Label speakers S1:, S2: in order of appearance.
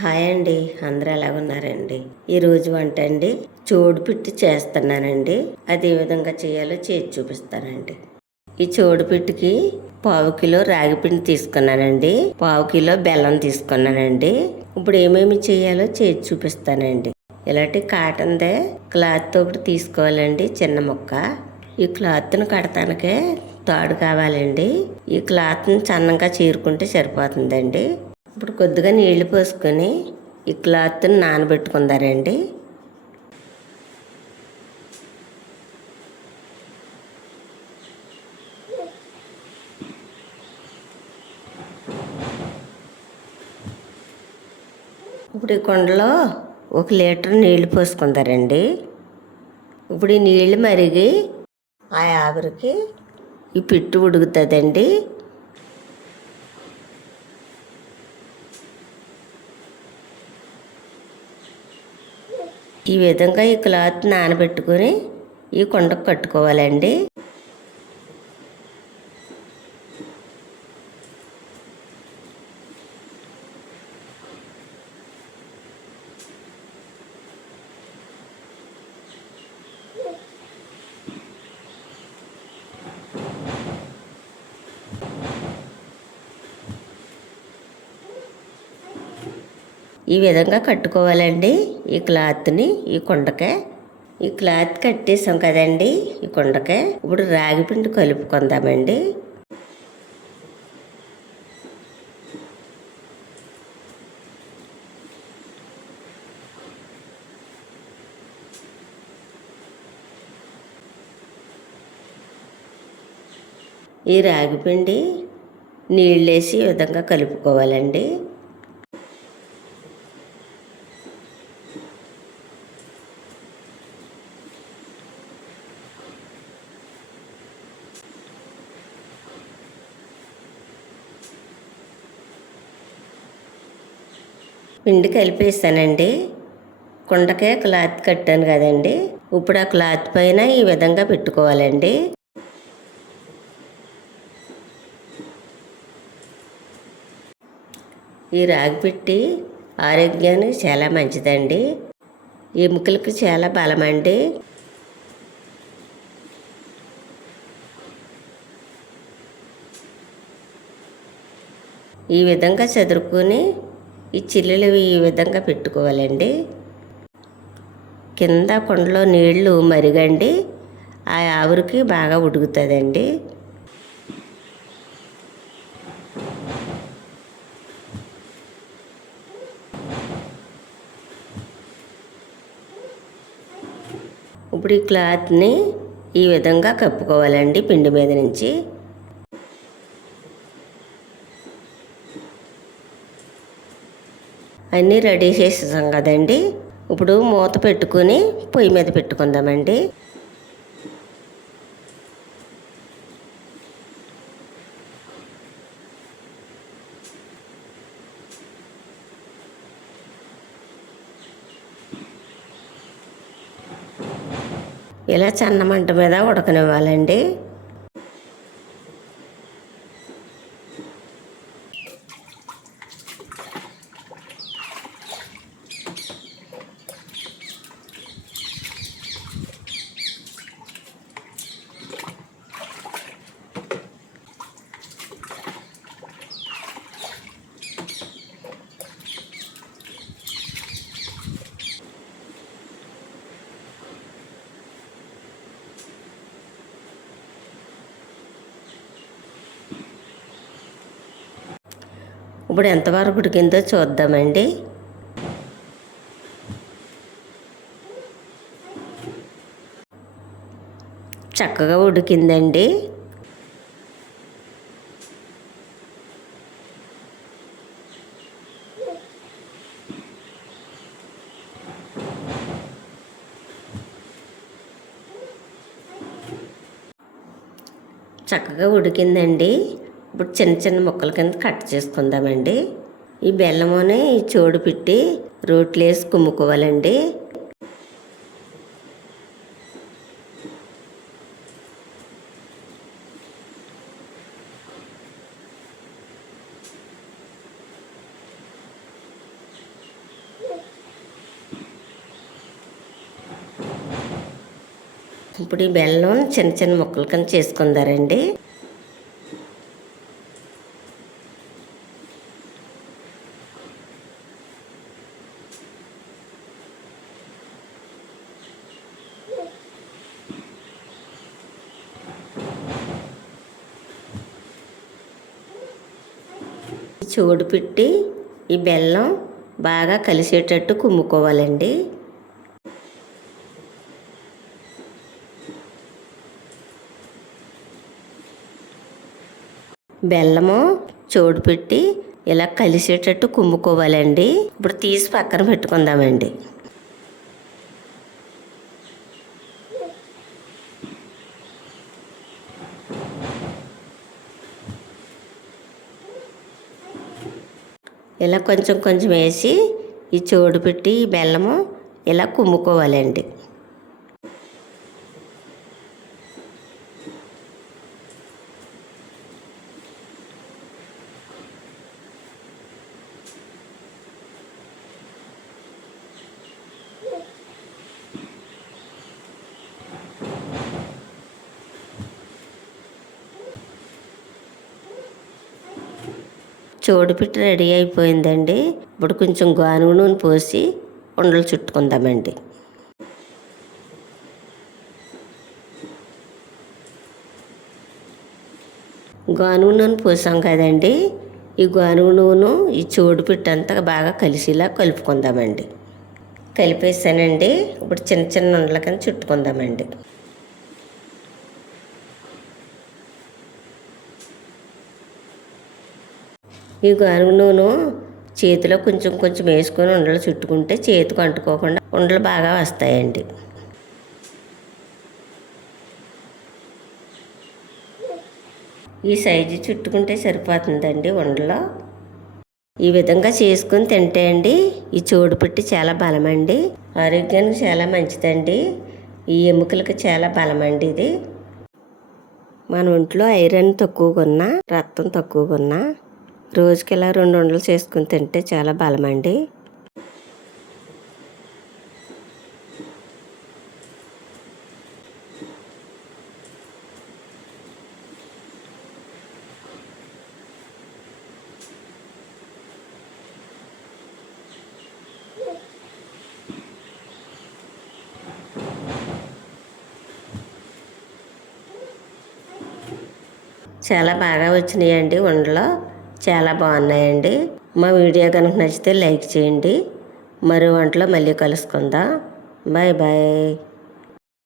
S1: Hi అండి. అందరూ ఎలా ఉన్నారండి? ఈరోజు వంట అండి. చోడు పిట్టి చేస్తున్నానండి. అది ఏ విధంగా చేయాలో చేసి చూపిస్తానండి. ఈ చోడు పిట్టికి పావు కిలో రాగిపిండి తీసుకున్నానండి. పావు కిలో బెల్లం తీసుకున్నానండి. ఇప్పుడు ఏమేమి చేయాలో చేసి చూపిస్తానండి. ఇలాంటి కాటన్దే క్లాత్ ఒకటి తీసుకోవాలండి చిన్న ముక్క. ఈ క్లాత్ని కడతానికే తాడు కావాలండి. ఈ క్లాత్ని సన్నంగా చీరుకుంటే సరిపోతుందండి. ఇప్పుడు కొద్దిగా నీళ్ళు పోసుకొని ఈ క్లాత్ని నానబెట్టుకుందారండి. ఇప్పుడు ఈ కుండలో ఒక లీటర్ నీళ్ళు పోసుకుందారండి. ఇప్పుడు ఈ నీళ్ళు మరిగి ఆ ఆవిరికి ఈ పిట్టు ఉడుకుతుందండి. ఈ విధంగా ఈ క్లాత్ నానబెట్టుకొని ఈ కుండకు కట్టుకోవాలండి. ఈ విధంగా కట్టుకోవాలండి. ఈ క్లాత్ని ఈ కుండకే. ఈ క్లాత్ కట్టేసాం కదండి ఈ కుండకే. ఇప్పుడు రాగి పిండి కలుపుకుందామండి. ఈ రాగి పిండి నీళ్ళేసి ఈ విధంగా కలుపుకోవాలండి. పిండి కలిపేస్తానండి. కుండకే క్లాత్ కట్టాను కదండి. ఇప్పుడు ఆ క్లాత్ పైన ఈ విధంగా పెట్టుకోవాలండి. ఈ రాగి పెట్టి ఆరోగ్యానికి చాలా మంచిదండి. ఎముకలకు చాలా బలమండి. ఈ విధంగా చదురుకొని ఈ చిల్లులు ఈ విధంగా పెట్టుకోవాలండి. కింద కొండలో నీళ్ళు మరిగండి. ఆ ఆవిరికి బాగా ఉడుకుతుందండి. ఇప్పుడు ఈ క్లాత్ని ఈ విధంగా కప్పుకోవాలండి పిండి మీద నుంచి. అన్నీ రెడీ చేసేసాం కదండి. ఇప్పుడు మూత పెట్టుకుని పొయ్యి మీద పెట్టుకుందామండి. ఇలా చన్న మంట మీద ఉడకనివ్వాలండి. ఇప్పుడు ఎంతవరకు ఉడికిందో చూద్దామండి. చక్కగా ఉడికిందండి. చక్కగా ఉడికిందండి. ఇప్పుడు చిన్న చిన్న ముక్కల కింద కట్ చేసుకుందామండి. ఈ బెల్లముని చోడు పెట్టి రోట్లు వేసి కుమ్ముకోవాలండి. ఇప్పుడు ఈ బెల్లం చిన్న చిన్న ముక్కల కింద చేసుకుందారండి. చోడు పెట్టి ఈ బెల్లం బాగా కలిసేటట్టు కుమ్ముకోవాలండి. బెల్లము చోడు పెట్టి ఇలా కలిసేటట్టు కుమ్ముకోవాలండి. ఇప్పుడు తీసి పక్కన పెట్టుకుందామండి. ఇలా కొంచెం కొంచెం వేసి ఈ చోడు పెట్టి ఈ బెల్లము ఇలా కుమ్ముకోవాలండి. చోడుపిట్టి రెడీ అయిపోయిందండి. ఇప్పుడు కొంచెం గానుగ నూనె పోసి ఉండలు చుట్టుకుందామండి. గానుగ నూనె పోసాం కదండి. ఈ గానుగ నూనె ఈ చోడుపిట్టి అంతా బాగా కలిసిలా కలుపుకుందామండి. కలిపేసానండి. ఇప్పుడు చిన్న చిన్న ఉండల కింద చుట్టుకుందామండి. ఈ గానుగ నూనె చేతిలో కొంచెం కొంచెం వేసుకొని ఉండలు చుట్టుకుంటే చేతికి అంటుకోకుండా ఉండలు బాగా వస్తాయండి. ఈ సైజు చుట్టుకుంటే సరిపోతుందండి ఉండలో. ఈ విధంగా చేసుకుని తింటే అండి ఈ చోడు పెట్టి చాలా బలమండి. ఆరోగ్యానికి చాలా మంచిదండి. ఈ ఎముకలకు చాలా బలమండి ఇది. మన ఒంట్లో ఐరన్ తక్కువగా ఉన్నా రక్తం తక్కువగా ఉన్నా రోజుకి ఇలా రెండు వండలు చేసుకుని తింటే చాలా బలమండి. చాలా బాగా వచ్చినాయండి వండలో. చాలా బాగున్నాయండి. మా వీడియో కనుక నచ్చితే లైక్ చేయండి. మరో వంటలో మళ్ళీ కలుసుకుందాం. Bye bye.